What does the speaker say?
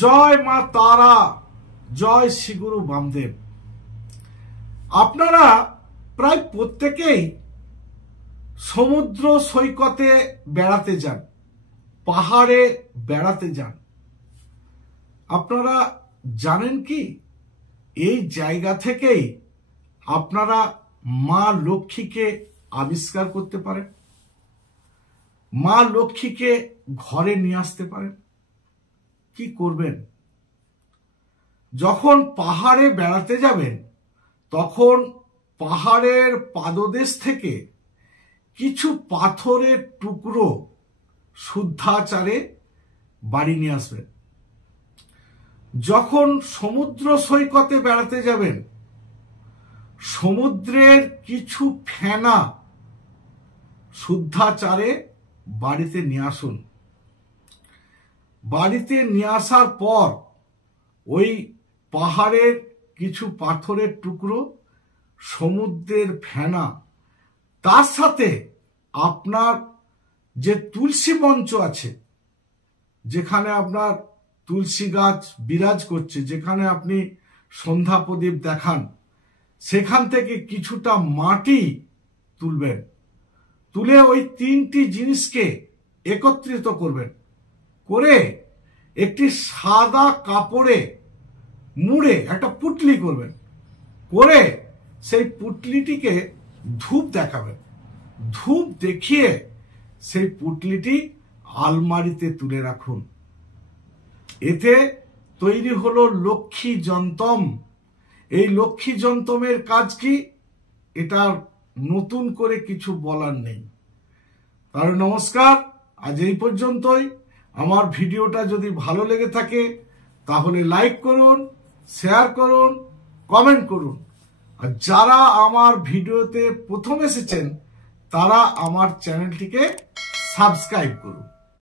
জয় মা তারা, জয় শ্রী গুরু বামদেব। আপনারা প্রায় প্রত্যেকেই সমুদ্র সৈকতে বেড়াতে যান, পাহাড়ে বেড়াতে যান। আপনারা জানেন কি এই জায়গা থেকেই আপনারা মা লক্ষ্মীকে আবিষ্কার করতে পারেন, মা লক্ষ্মীকে ঘরে নিয়ে আসতে পারেন। কি করবেন? যখন পাহাড়ে বেড়াতে যাবেন তখন পাহাড়ের পাদদেশ থেকে কিছু পাথরের টুকরো শুদ্ধাচারে বাড়ি নিয়ে আসবেন। যখন সমুদ্র সৈকতে বেড়াতে যাবেন, সমুদ্রের কিছু ফেনা শুদ্ধাচারে বাড়িতে নিয়ে আসুন। বাড়িতে নিয়ে আসার পর ওই পাহাড়ের কিছু পাথরের টুকরো, সমুদ্রের ফেনা, তার সাথে আপনার যে তুলসী মঞ্চ আছে, যেখানে আপনার তুলসী গাছ বিরাজ করছে, যেখানে আপনি সন্ধ্যা প্রদীপ দেখান, সেখান থেকে কিছুটা মাটি তুলবেন। তুলে ওই তিনটি জিনিসকে একত্রিত করবেন, করে একটি সাদা কাপড়ে মুড়ে একটা পুটলি করবেন, করে সেই পুটলিটিকে ধূপ দেখাবেন। ধূপ দেখিয়ে সেই পুটলিটি আলমারিতে তুলে রাখুন। এতে তৈরি হলো লক্ষ্মী যন্তম। এই লক্ষ্মী যন্তমের কাজ কি, এটা নতুন করে কিছু বলার নেই। তাহলে নমস্কার, আজ এই পর্যন্তই। আমার ভিডিওটা যদি ভালো লেগে থাকে তাহলে লাইক করুন, শেয়ার করুন, কমেন্ট করুন। আর যারা আমার ভিডিওতে প্রথম এসেছেন তারা আমার চ্যানেলটিকে সাবস্ক্রাইব করুন।